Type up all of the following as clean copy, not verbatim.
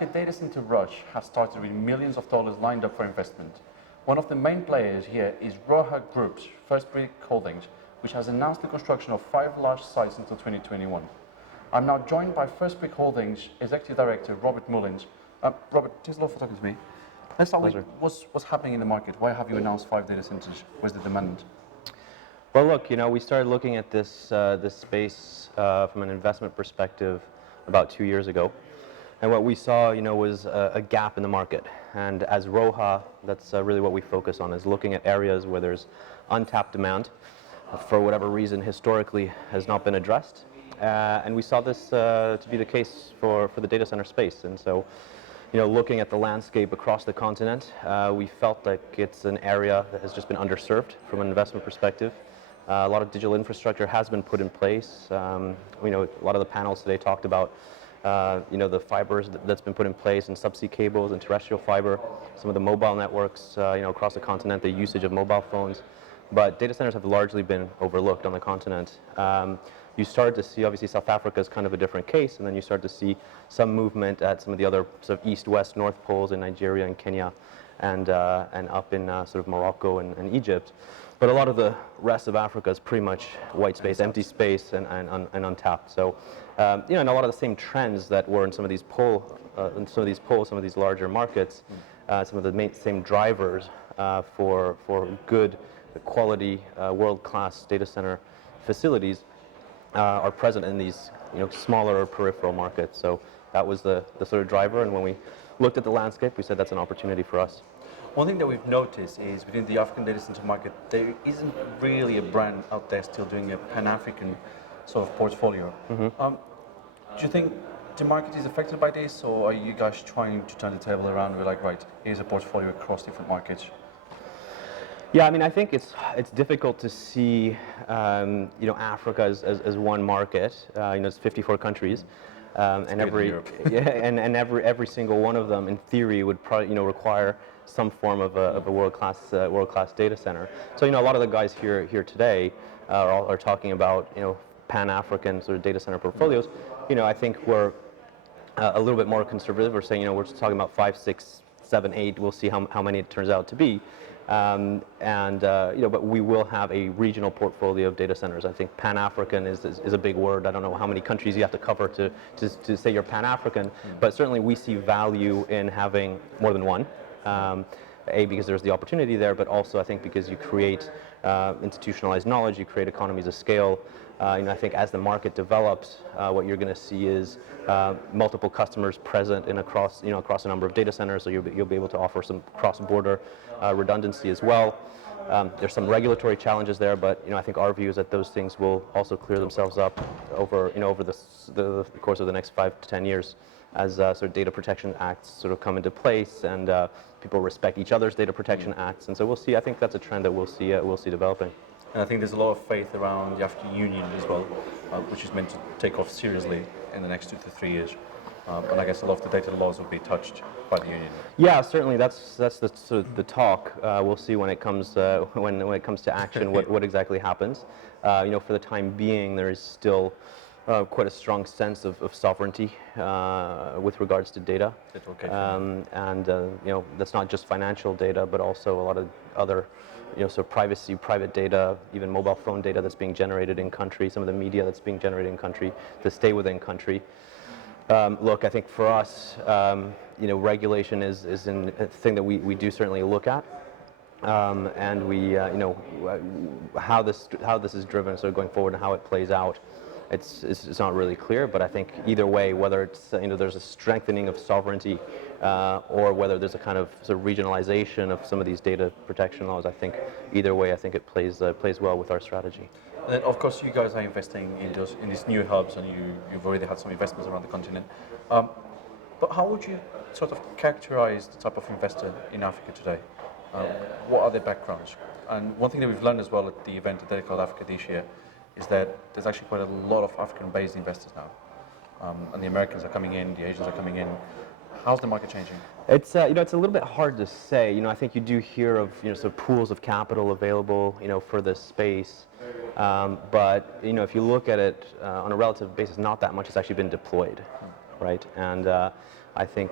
Africa data center rush has started with millions of dollars lined up for investment. One of the main players here is Roha Group's First Brick Holdings, which has announced the construction of 5 large sites until 2021. I'm now joined by First Brick Holdings Executive Director Robert Mullins. Robert, thanks a lot for talking to me. Let's start with what's happening in the market. Why have you announced 5 data centers? Where's the demand? Well, look, we started looking at this space from an investment perspective about 2 years ago, and what we saw, was a gap in the market. And as Roha, that's really what we focus on, is looking at areas where there's untapped demand, for whatever reason, historically has not been addressed, and we saw this to be the case for the data center space. And so, looking at the landscape across the continent, we felt like it's an area that has just been underserved from an investment perspective. A lot of digital infrastructure has been put in place. A lot of the panels today talked about the fibers that's been put in place, and subsea cables and terrestrial fiber, some of the mobile networks across the continent, the usage of mobile phones. But data centers have largely been overlooked on the continent. You started to see, obviously, South Africa is kind of a different case, and then you start to see some movement at some of the other sort of east, west, north poles in Nigeria and Kenya, and up in sort of Morocco and Egypt. But a lot of the rest of Africa is pretty much white space, empty space, and untapped. So, and a lot of the same trends that were in some of these some of these larger markets, some of the same drivers for good quality, world-class data center facilities are present in these smaller peripheral markets. So that was the sort of driver, and when we looked at the landscape, we said that's an opportunity for us. One thing that we've noticed is within the African data center market, there isn't really a brand out there still doing a Pan-African sort of portfolio. Mm-hmm. Do you think the market is affected by this, or are you guys trying to turn the table around and be like, right, here's a portfolio across different markets? Yeah, I mean, I think it's difficult to see, Africa as one market. It's 54 countries, and every single one of them, in theory, would probably require some form of a world-class data center. So a lot of the guys here today are talking about Pan-African sort of data center portfolios. I think we're a little bit more conservative. We're saying we're just talking about 5, 6, 7, 8. We'll see how many it turns out to be. But we will have a regional portfolio of data centers. I think Pan-African is a big word. I don't know how many countries you have to cover to say you're Pan-African, but certainly we see value in having more than one. Because there's the opportunity there, but also I think because you create institutionalized knowledge, you create economies of scale. I think as the market develops, what you're going to see is multiple customers present across a number of data centers, so you'll be able to offer some cross-border redundancy as well. There's some regulatory challenges there, but I think our view is that those things will also clear themselves up over the course of the next 5 to 10 years, as sort of data protection acts sort of come into place, and people respect each other's data protection acts, and so we'll see. I think that's a trend that we'll see developing. And I think there's a lot of faith around the African Union as well, which is meant to take off seriously in the next 2 to 3 years. And I guess a lot of the data laws will be touched by the union. Yeah, certainly. That's the sort of the talk. We'll see when it comes when it comes to action what exactly happens. For the time being, there is still quite a strong sense of sovereignty with regards to data. That's not just financial data, but also a lot of other, so privacy, private data, even mobile phone data that's being generated in country, some of the media that's being generated in country, to stay within country. Look, I think for us, regulation is a thing that we do certainly look at. And we, how this is driven, sort of going forward, and how it plays out, it's not really clear. But I think either way, whether it's there's a strengthening of sovereignty, or whether there's a kind of sort of regionalization of some of these data protection laws, I think either way, I think it plays well with our strategy. And then, of course, you guys are investing in these new hubs, and you've already had some investments around the continent. But how would you sort of characterize the type of investor in Africa today? What are their backgrounds? And one thing that we've learned as well at the event at Datacloud Africa this year is that there's actually quite a lot of African-based investors now. And the Americans are coming in, the Asians are coming in. How's the market changing? It's it's a little bit hard to say. I think you do hear of sort of pools of capital available for this space, but if you look at it on a relative basis, not that much has actually been deployed, right? And I think,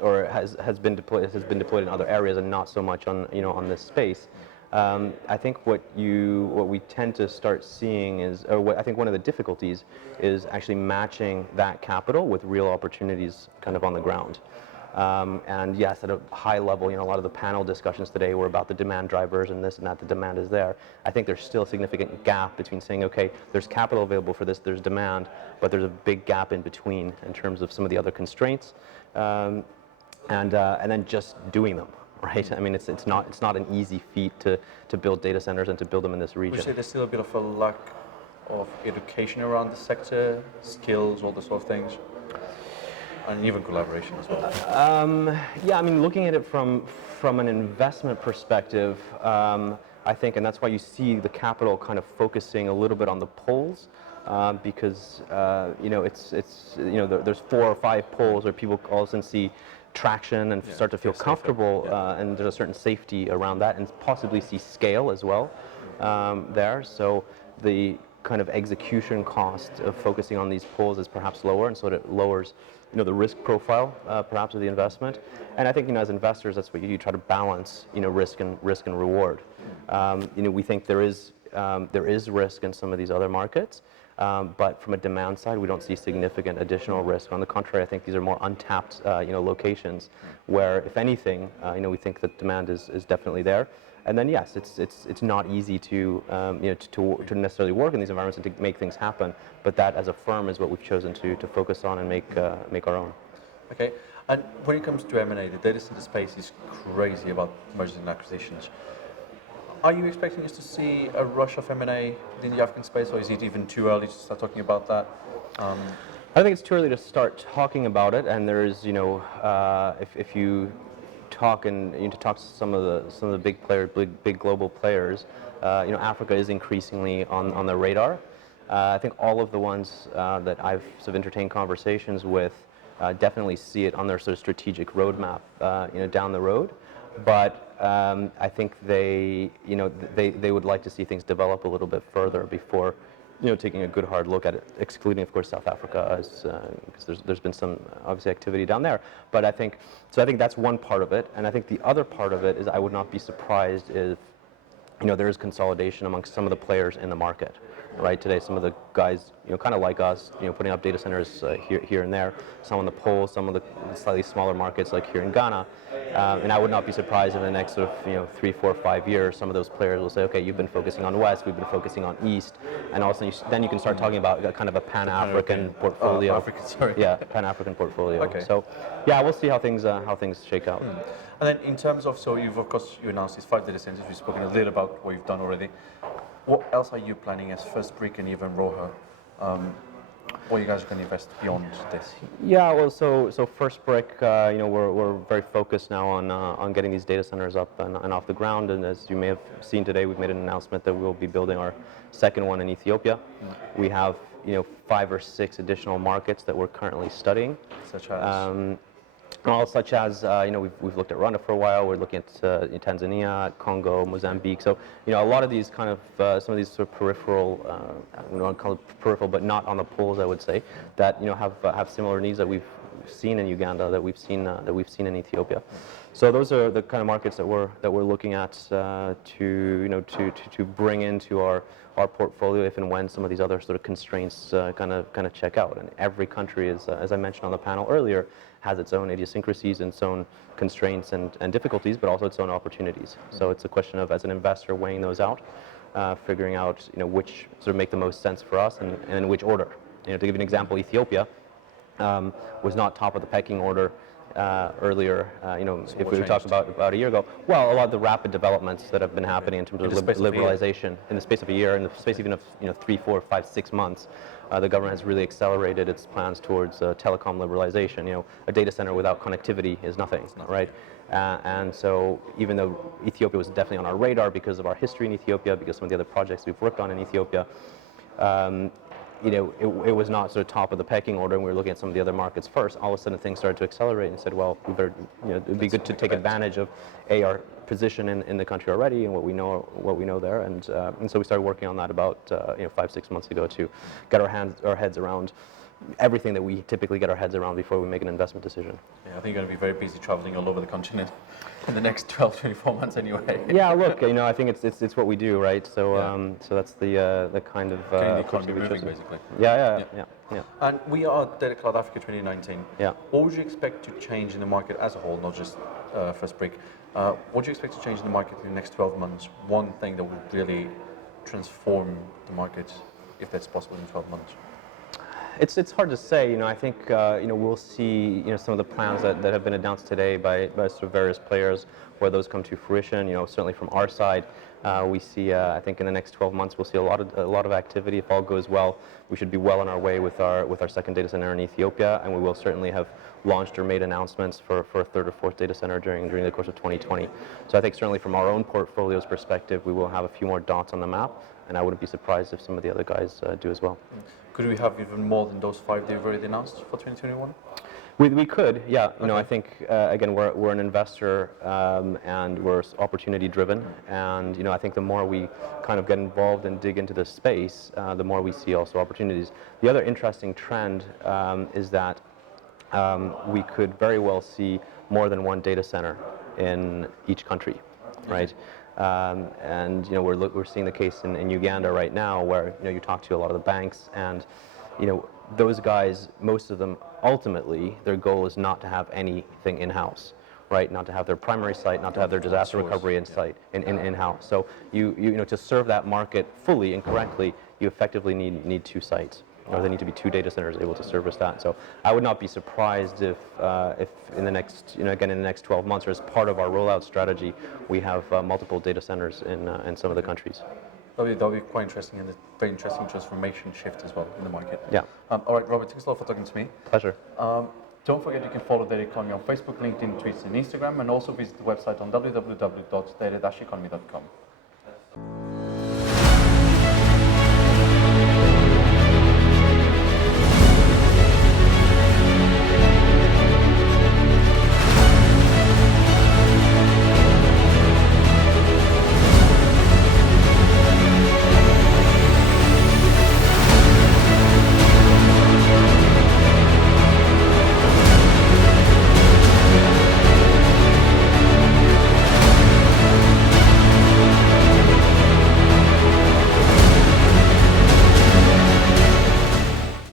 or has been deployed in other areas and not so much on on this space. I think what we tend to start seeing is, or what I think one of the difficulties is actually matching that capital with real opportunities kind of on the ground. And yes, at a high level, a lot of the panel discussions today were about the demand drivers and this and that. The demand is there. I think there's still a significant gap between saying, okay, there's capital available for this, there's demand, but there's a big gap in between in terms of some of the other constraints, and then just doing them. Right. I mean, it's not an easy feat to build data centers and to build them in this region. Would you say there's still a bit of a lack of education around the sector, skills, all those sort of things, and even collaboration as well? Yeah, I mean, looking at it from an investment perspective, I think, and that's why you see the capital kind of focusing a little bit on the polls, because there's 4 or 5 polls where people all of a sudden see traction and start to feel comfortable, and there's a certain safety around that, and possibly see scale as well there. So the kind of execution cost of focusing on these polls is perhaps lower, and so it lowers the risk profile perhaps of the investment. And I think as investors, that's what you try to balance risk and reward. We think there is risk in some of these other markets. But from a demand side, we don't see significant additional risk. On the contrary, I think these are more untapped, locations where, if anything, we think that demand is definitely there. And then yes, it's not easy to necessarily work in these environments and to make things happen. But that, as a firm, is what we've chosen to focus on and make our own. Okay. And when it comes to M&A, the data center space is crazy about mergers and acquisitions. Are you expecting us to see a rush of M&A within the African space, or is it even too early to start talking about that? I think it's too early to start talking about it. And there is, if you talk to some of the big players, big global players, Africa is increasingly on the radar. I think all of the ones that I've sort of entertained conversations with definitely see it on their sort of strategic roadmap, down the road. But I think they would like to see things develop a little bit further before, taking a good hard look at it, excluding, of course, South Africa, because there's been some obviously activity down there. But I think that's one part of it, and I think the other part of it is I would not be surprised if there is consolidation amongst some of the players in the market. Right, today, some of the guys, kind of like us, putting up data centers here and there, some on the pole, some of the slightly smaller markets like here in Ghana, and I would not be surprised if in the next sort of 3, 4, 5 years, some of those players will say, okay, you've been focusing on West, we've been focusing on East, and also then you can start talking about kind of a Pan-African portfolio. Pan-African portfolio. Okay. So, yeah, we'll see how things shake out. And then in terms of, so you've announced these 5 data centers. We've spoken a little about what you've done already. What else are you planning as First Brick and even Roha? What you guys are going to invest beyond this? Yeah, well, so First Brick, we're very focused now on getting these data centers up and off the ground. And as you may have seen today, we've made an announcement that we'll be building our second one in Ethiopia. We have 5 or 6 additional markets that we're currently studying, such as. Such as we've looked at Rwanda for a while. We're looking at Tanzania, Congo, Mozambique. So a lot of these kind of some of these sort of peripheral, we don't call it peripheral, but not on the poles, I would say, that have similar needs that we've seen in Uganda, that we've seen in Ethiopia. So those are the kind of markets that we're looking at to bring into our portfolio if and when some of these other sort of constraints kind of check out. And every country is, as I mentioned on the panel earlier, has its own idiosyncrasies and its own constraints and difficulties, but also its own opportunities. So it's a question of, as an investor, weighing those out, figuring out which sort of make the most sense for us and in which order. To give you an example, Ethiopia was not top of the pecking order earlier, if we talked about a year ago. Well, a lot of the rapid developments that have been happening in terms of liberalization in the space of a year, in the space even of 3, 4, 5, 6 months, the government has really accelerated its plans towards telecom liberalization. A data center without connectivity is nothing, right? And so even though Ethiopia was definitely on our radar because of our history in Ethiopia, because some of the other projects we've worked on in Ethiopia, it was not sort of top of the pecking order, and we were looking at some of the other markets first. All of a sudden, things started to accelerate, and said, well, we better, it'd be good to take advantage of our position in the country already and what we know there, and so we started working on that about 5, 6 months ago to get our heads around everything that we typically get our heads around before we make an investment decision. Yeah, I think you're going to be very busy traveling all over the continent in the next 12, 24 months anyway. Yeah, look, I think it's what we do, right? So Yeah. so that's the kind of Getting the approach economy that we moving, chose. basically. Yeah. And we are Datacloud Africa 2019. Yeah. What would you expect to change in the market as a whole, not just First Brick? What do you expect to change in the market in the next 12 months? One thing that would really transform the market, if that's possible in 12 months? It's hard to say. I think we'll see some of the plans that have been announced today by sort of various players, where those come to fruition. Certainly from our side, we see. I think in the next 12 months we'll see a lot of activity. If all goes well, we should be well on our way with our second data center in Ethiopia, and we will certainly have launched or made announcements for a third or fourth data center during the course of 2020. So I think certainly from our own portfolio's perspective, we will have a few more dots on the map, and I wouldn't be surprised if some of the other guys do as well. Could we have even more than those 5 they've already announced for 2021? We could, yeah. Okay. I think again we're an investor and we're opportunity driven, and I think the more we kind of get involved and dig into this space, the more we see also opportunities. The other interesting trend is that we could very well see more than one data center in each country, right? And we're seeing the case in Uganda right now, where you talk to a lot of the banks, and those guys, most of them, ultimately their goal is not to have anything in-house, right? Not to have their primary site, not to have their disaster recovery in-house. So you to serve that market fully and correctly, you effectively need 2 sites. Or there need to be 2 data centers able to service that. So I would not be surprised if in the next, again in the next 12 months, or as part of our rollout strategy, we have multiple data centers in some of the countries. That'll be quite interesting, and a very interesting transformation shift as well in the market. Yeah. All right, Robert, thanks a lot for talking to me. Pleasure. Don't forget you can follow Data Economy on Facebook, LinkedIn, Twitter, and Instagram, and also visit the website on www.data-economy.com.